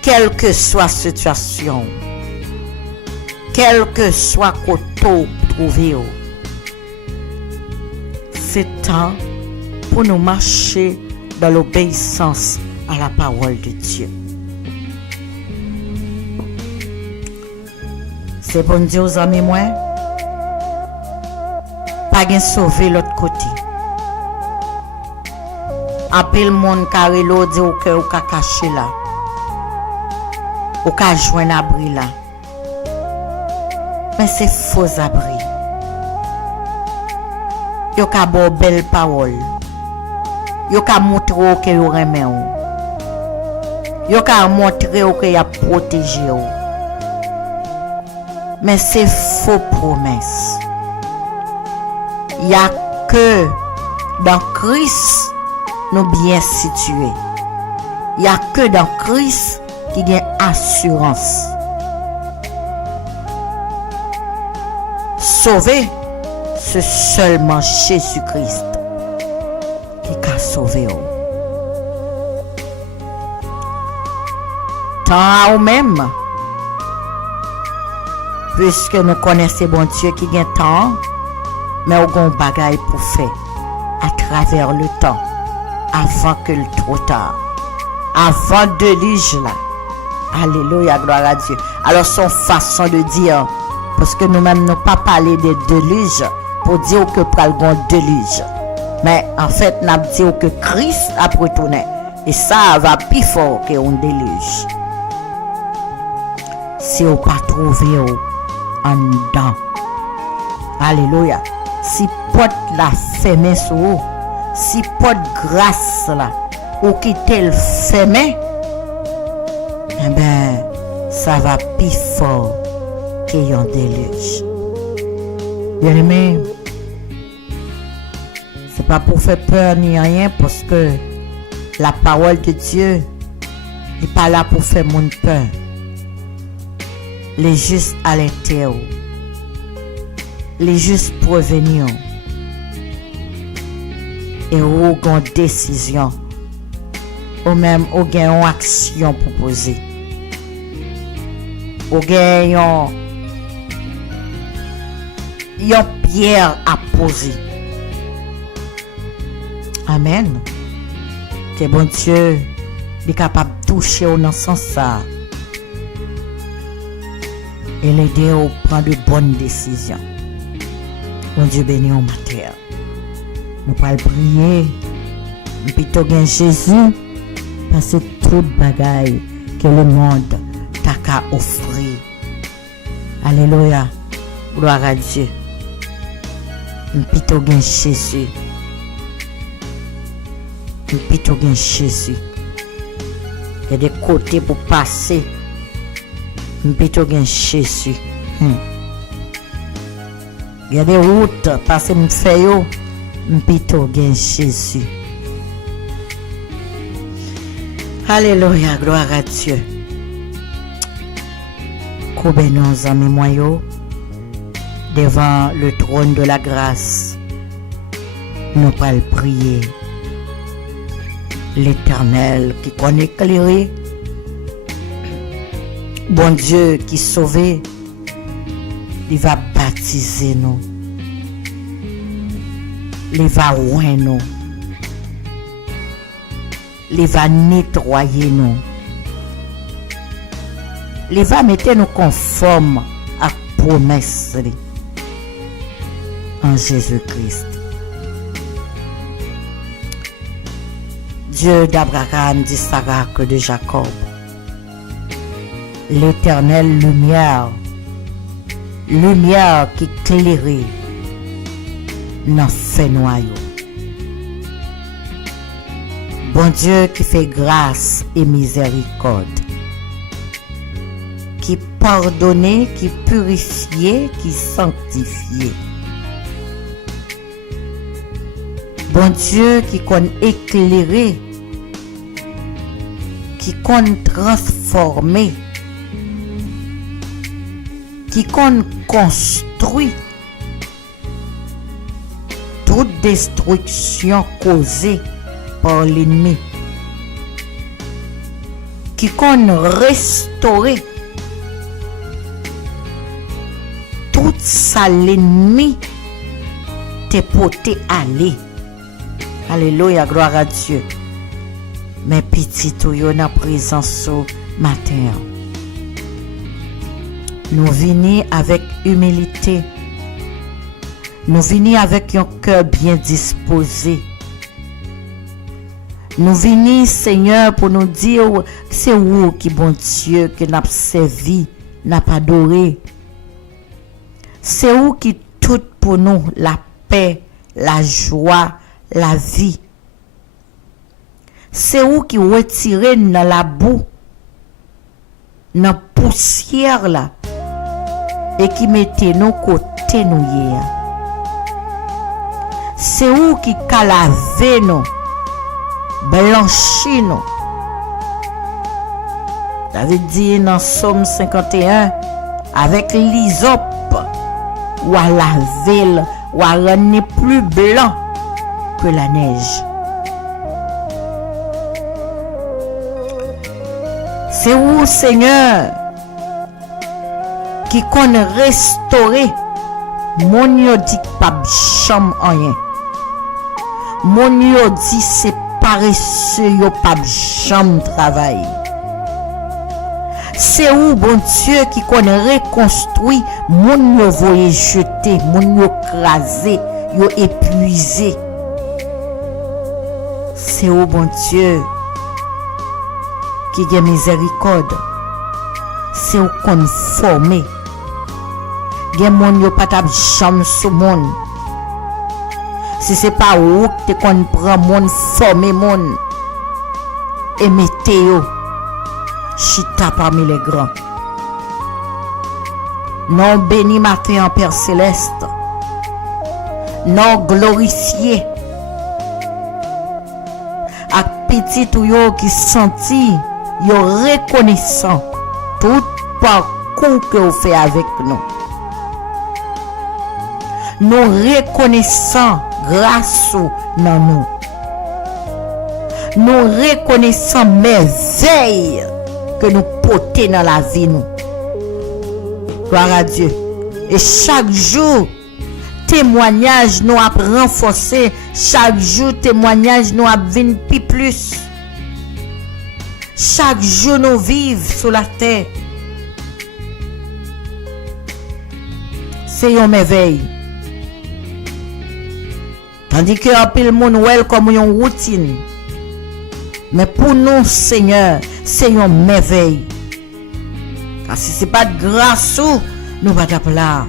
quelle que soit situation, quel que soit côté trouvé, c'est temps pour nous marcher dans l'obéissance à la parole de Dieu. C'est pour dire aux amis moi, pas de sauver l'autre côté. Appel monde carré l'eau dit au cœur ou ka caché là. Ou ka joindre abri là. Mais c'est faux abri. Yo ka bo belle parole. Yo ka montrer que yo remet ou. Yo ka montrer que y a protégé ou. Mais c'est faux promesse. Il y a que dans Christ nous bien situés. Il n'y a que dans Christ qui y a assurance. Sauver, c'est seulement Jésus-Christ qui a sauvé. Tant à nous-mêmes, puisque nous connaissons bon Dieu qui a temps, mais on a un bagage pour faire à travers le temps. Avant que le trop tard, avant de l'ige là. Alléluia, gloire à Dieu. Alors son façon de dire, parce que nous-mêmes n'avons pas parlé de déluge pour dire que pral gon déluge, mais en fait nous avons dit que Christ a retourné et ça va plus fort que un déluge. Si on pas trouvé en dedans, alléluia. Si porte la fermée sur vous, si pas de grâce là, ou quitter le fermé, eh ben, ça va plus fort qu'il y a un déluge. Bien aimé, c'est pas pour faire peur ni rien, parce que la parole de Dieu n'est pas là pour faire mon peur. Les justes à l'intérieur, les justes prévenir. Et ou une décision, ou même ou une action proposée, ou une pierre à poser. Amen. Que bon Dieu est capable de toucher au dans sens ça et l'aider à prendre de bonnes décisions. Bon Dieu béni en matière. Nous allons prier, plutôt que Jésus, parce que tout bagaille que le monde t'a qu'à offrir. Alléluia, gloire à Dieu. Plutôt que Jésus, Plutôt bien Jésus. Il y a des côtés pour passer. Plutôt bien Jésus. Il y a des routes passer me fait yo. Plutôt bien Jésus. Alléluia, gloire à Dieu. Koube nos amis moyo devant le trône de la grâce. Nous allons prier l'Éternel qui connaît éclairé, bon Dieu qui sauvé, il va baptiser nous, il va ouvrir nous, il va nettoyer nous, il va mettre nous conformes à la promesse en Jésus-Christ. Dieu d'Abraham, d'Isaac, de Jacob, l'Éternel lumière qui éclairait dans fait noyau. Bon Dieu qui fait grâce et miséricorde, qui pardonne, qui purifie, qui sanctifie. Bon Dieu qui connaît éclairer, qui connaît transformer, qui connaît construire toute destruction causée par l'ennemi, qui connaît restaurer tout ça l'ennemi t'est porté aller. Alléluia, gloire à Dieu. Mes petits tuyaux dans présence au matin. Nous venons avec humilité. Nous venons avec un cœur bien disposé. Nous venons, Seigneur, pour nous dire c'est où qui bon Dieu que n'a servi, n'a pas adoré. C'est où qui tout pour nous la paix, la joie, la vie. C'est où qui retirer dans la boue, dans la poussière là, et qui mettait nos côtés nous hier. C'est où qui calave nous, blanchit nous. David dit dans Psaume 51, avec l'hysope, ou à laver, ou à rendre plus blanc que la neige. C'est où, Seigneur, qui connaît restaurer mon yo dit pas chambre rien. Mon yo dit c'est paresseux yo pas chambre travail. C'est où, bon Dieu, qui connaît reconstruit mon yo voye jeter, mon yo crasé, yo épuisé. C'est où, bon Dieu, qui a miséricorde. C'est où qu'on formé. Gen moun yo pas tap chambre sous monde. Si c'est pas où que qu'on prend monde formé monde et mettez yo chita parmi les grands. Non béni matin en Père céleste. Non glorifié. A petit ou yo qui senti yo reconnaissant tout parcours que vous fait avec nous. Nous reconnaissons grâce dans nous. Nous reconnaissons merveilles que nous portons dans la vie nous. Gloire à Dieu. Et chaque jour, témoignage nous a renforcé. Chaque jour, témoignage nous a venu plus. Chaque jour, nous vivons sur la terre. C'est une merveille. Tandis que un peu le monde voit comme une routine. Mais pour nous, Seigneur, c'est une merveille. Car si ce n'est pas de grâce, nous ne sommes pas là.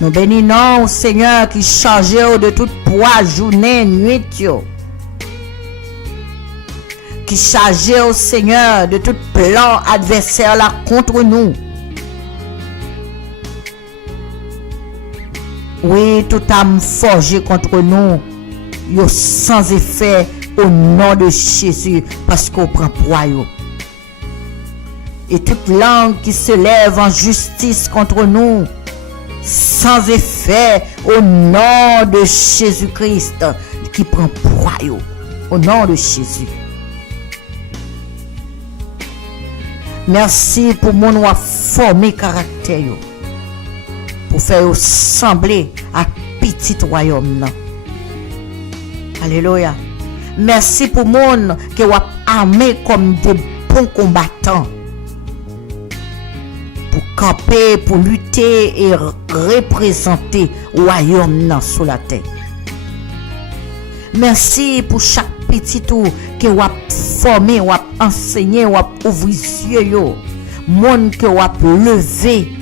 Nous bénissons, Seigneur, qui chargé de toute poids, journée, nuit, qui chargé au Seigneur de tout plan adversaire là contre nous. Oui, tout âme forgée contre nous, yo sans effet au nom de Jésus, parce qu'on prend poids. Et toute langue qui se lève en justice contre nous, sans effet au nom de Jésus-Christ qui prend poids au nom de Jésus. Merci pour mon ou former caractère pour faire sembler à petit royaume. Alléluia. Merci pour mon qui ou armé comme des bons combattants. Pour camper, pour lutter et représenter le royaume sur la terre. Merci pour chaque petit tour que vous avez formé, vous avez enseigné, vous avez ouvert les yeux, monde que vous avez levé.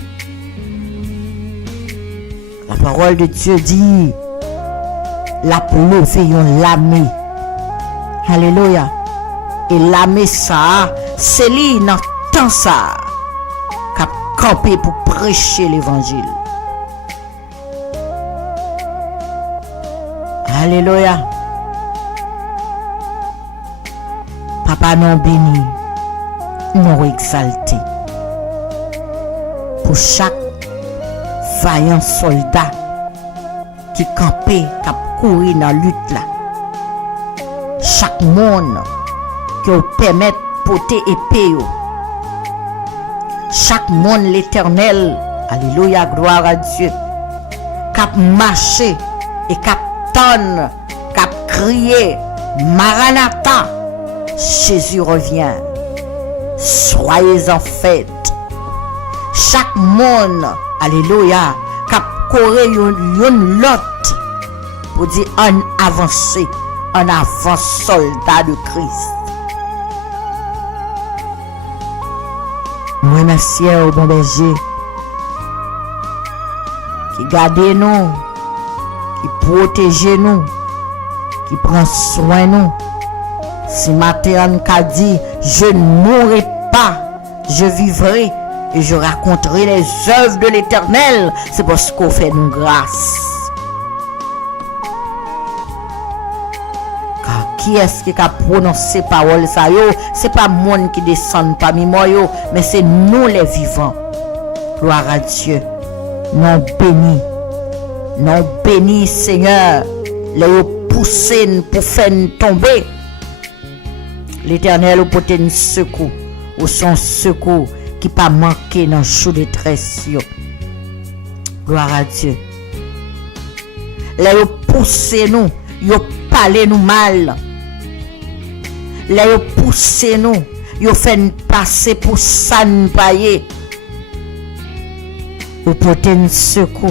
La parole de Dieu dit, la levé yon l'armée. Alléluia. Et l'armée ça, c'est lui dans temps ça. Camper pour prêcher l'évangile. Alléluia. Papa nous béni, nous exalté. Pour chaque vaillant soldat qui campait, qui courir dans la lutte là. Chaque monde qui permet de porter épée. Chaque monde l'Éternel, alléluia, gloire à Dieu, cap marché et cap tonne, cap crier, Maranatha, Jésus revient. Soyez en fête. Chaque monde, alléluia, cap courir une l'autre pour dire en avancé, en avant soldat de Christ. Nous remercions au bon berger qui garde nous, qui protège nous, qui prend soin de nous. Si matin on a dit, je ne mourrai pas, je vivrai et je raconterai les œuvres de l'Éternel, c'est parce qu'on fait nous grâce. Qui est-ce qui a prononcé parole ça yo? C'est pas monde qui descend parmi moi yo, mais c'est nous les vivants. Gloire à Dieu. Non béni Seigneur. Les poussés pour faire tomber. L'Éternel au porter un secours, ou son secours qui pas manqué dans jour de détresse yo. Gloire à Dieu. Les poussés nous, yo parler nous mal. Là yo poussé nous, yo fait nous passer pour ça nous payer. Ou porter un secours.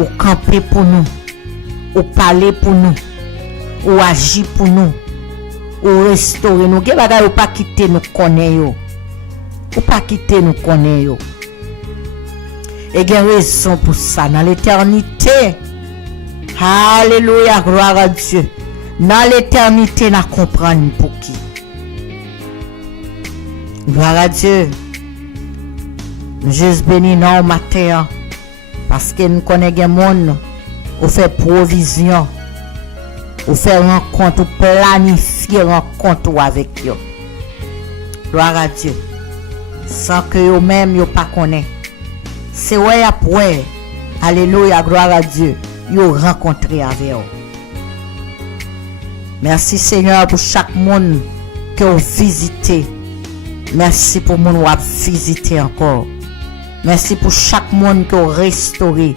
Ou camper pour nous. Ou parler pour nous. Ou agir pour nous. Ou restaurer nous. Gen bagay ou pas quitter nous connaît yo. Ou pas quitter nous connaît yo. Et gen raison pour ça dans l'éternité. Alléluia, gloire à Dieu. Dans l'éternité, nous comprenons pour qui. Gloire à Dieu. Nous juste bénis dans le matin. Parce que nous connaissons des gens qui fait provision. Qui fait rencontre, ou planifier rencontre avec eux. Gloire à Dieu. Sans que eux-mêmes ne pas connaissent. C'est ouais après. Alléluia, gloire à Dieu. Ils rencontré avec eux. Merci Seigneur pour chaque monde que vous visitez. Merci pour mon qui a visité encore. Merci pour chaque monde que vous restauré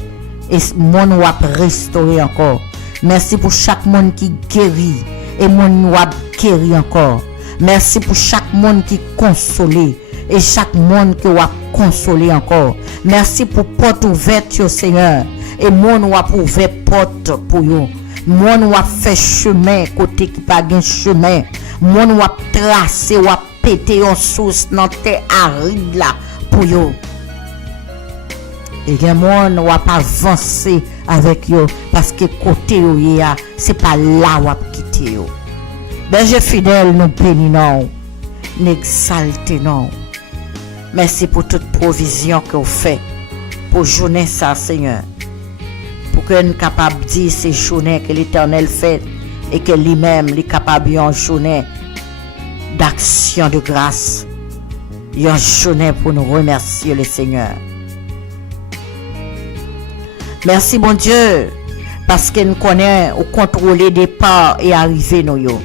et mon qui a restauré encore. Merci pour chaque monde qui guérit et mon qui a guéri encore. Merci pour chaque monde qui consolé et chaque monde qui a consolé encore. Merci pour porte ouverte Seigneur et mon qui a ouvert porte pour vous. Mon ou a fait chemin côté qui pas gain chemin. Mon ou a tracé ou a pété en source dans terre aride là pour yo. Et gen moun wap avancer avec yo parce que côté yo ya, c'est pas là wap quitter yo. Berger fidèle, nous bénissons, nous exaltons. Merci pour toute provision que vous faites pour journée ça, Seigneur. Pour que nous capables de dire ces journées que l'Éternel fait et que lui-même est capable de journée d'action de grâce. Une journée pour nous remercier le Seigneur. Merci, mon Dieu, parce que nous connaissons au contrôler départ et arriver nous yo.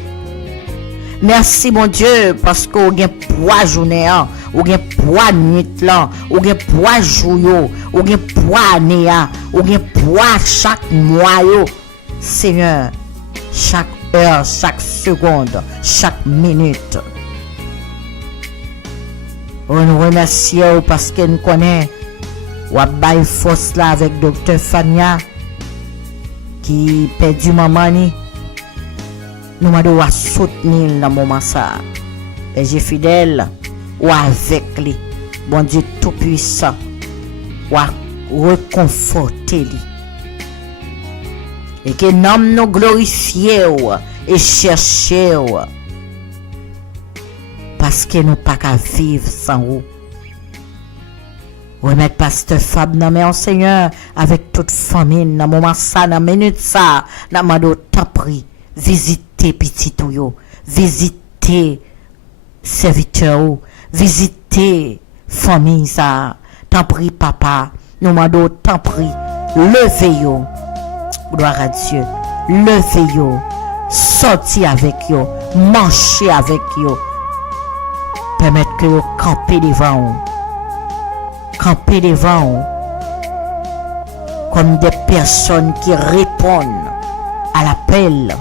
Merci, mon Dieu, parce que vous avez poids journée, vous avez poids nuit là, vous avez poids jour, vous avez poids année, vous avez poids chaque mois. Seigneur, chaque heure, chaque seconde, chaque minute. On nous remercie parce que nous connaissons Wabay force là avec Dr. Fania qui perdu maman ni. Nous devons soutenir dans moment ça. Et j'ai fidèle ou avec lui. Bon Dieu tout puissant. Ou reconforter lui. Et que nous nous glorifier et chercher parce que nous pas qu'à vivre sans vous. Remettre pasteur Fab dans mes Seigneur avec toute famille dans moment ça dans minute ça n'a mando temps pris visiter petit yo visiter serviteur visiter famille ça temps pris papa nous mando temps pris levez yo gloire à Dieu levez yo sortir avec yo marcher avec yo permettre que yo camper devant camper devant comme des personnes qui répondent à l'appel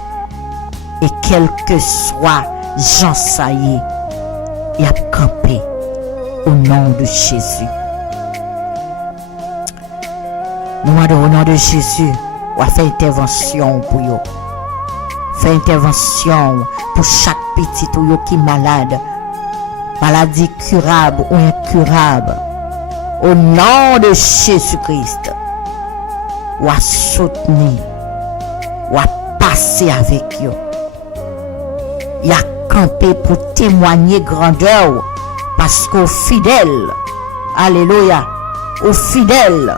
et quel que soit Jean Saillé, il a campé au nom de Jésus. Nous au nom de Jésus, on va faire intervention pour eux. Faire intervention pour chaque petit ou qui est malade, maladie curable ou incurable. Au nom de Jésus-Christ, ou à soutenir, ou à passer avec eux. Il a campé pour témoigner grandeur, parce qu'au fidèle, alléluia, au fidèle,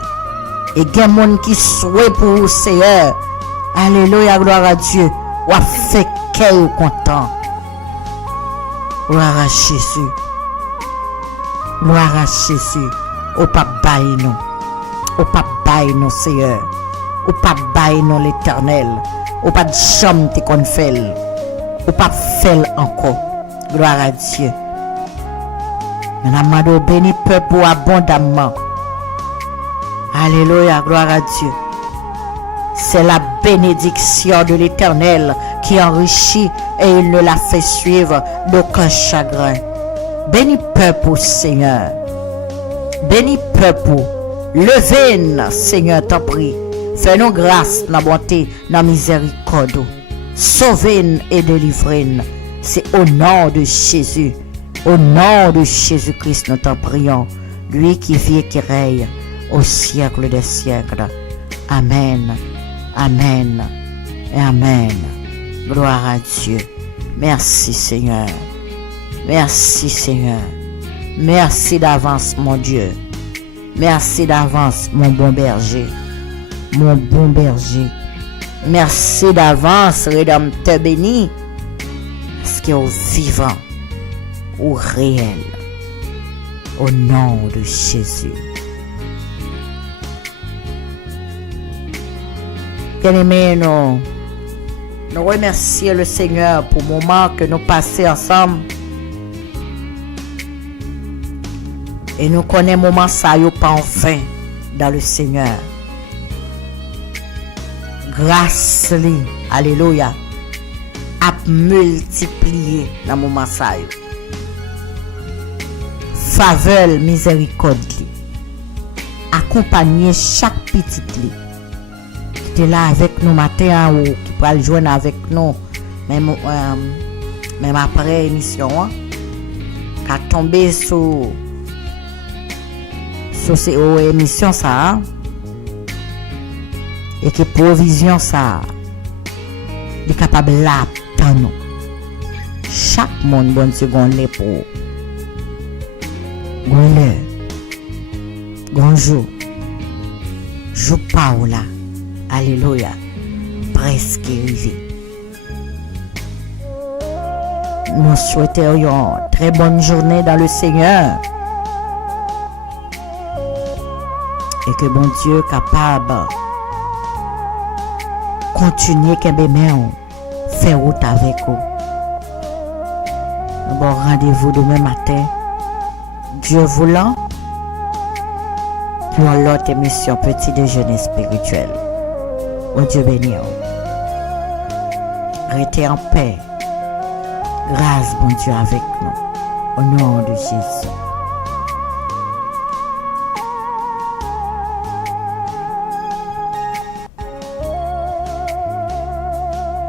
et il y a des gens qui souhaitent pour vous, Seigneur, alléluia, gloire à Dieu, ou à faire qu'elle content. Gloire à Jésus, gloire à Jésus. Au pas bailler nous, au pas bailler nous Seigneur, au pas bailler nous l'Éternel, au pas de chambre te qu'on fait, au pas faire encore. Gloire à Dieu. Madame béni peuple abondamment. Alléluia, gloire à Dieu. C'est la bénédiction de l'Éternel qui enrichit et il ne la fait suivre d'aucun chagrin. Béni peuple Seigneur. Béni peuple, levez-nous, Seigneur, t'en prie. Fais-nous grâce, la bonté, la miséricorde. Sauvez-nous et délivrez-nous. C'est au nom de Jésus, au nom de Jésus-Christ, nous t'en prions. Lui qui vit et qui règne au siècle des siècles. Amen, amen et amen. Gloire à Dieu. Merci, Seigneur. Merci, Seigneur. Merci d'avance, mon Dieu. Merci d'avance, mon bon berger. Mon bon berger. Merci d'avance, Rédempteur béni. Parce qu'il est vivant, ou réel. Au nom de Jésus. Bien-aimés, nous remercions le Seigneur pour le moment que nous passons ensemble. Et nous connaissons le moment ça y pas enfin dans le Seigneur. Grâce lui, alléluia, a multiplié dans le moment ça y. Faveur, miséricorde lui. Accompagner chaque petit lui. Qui était là avec nous matin ou qui pourra le joindre avec nous même après l'émission. Qui a tombé sur émission ça et que provision ça est capable là dans nous. Chaque monde bonne seconde les pour gonle bonjour jour Paola alléluia presque arrivé. Nous souhaitons une très bonne journée dans le Seigneur et que bon Dieu capable continuer qu'un faire route avec vous. Bon rendez-vous demain matin, Dieu voulant, pour l'autre émission Petit Déjeuner Spirituel. Oh Dieu béni. Restez en paix. Grâce, bon Dieu, avec nous. Au nom de Jésus.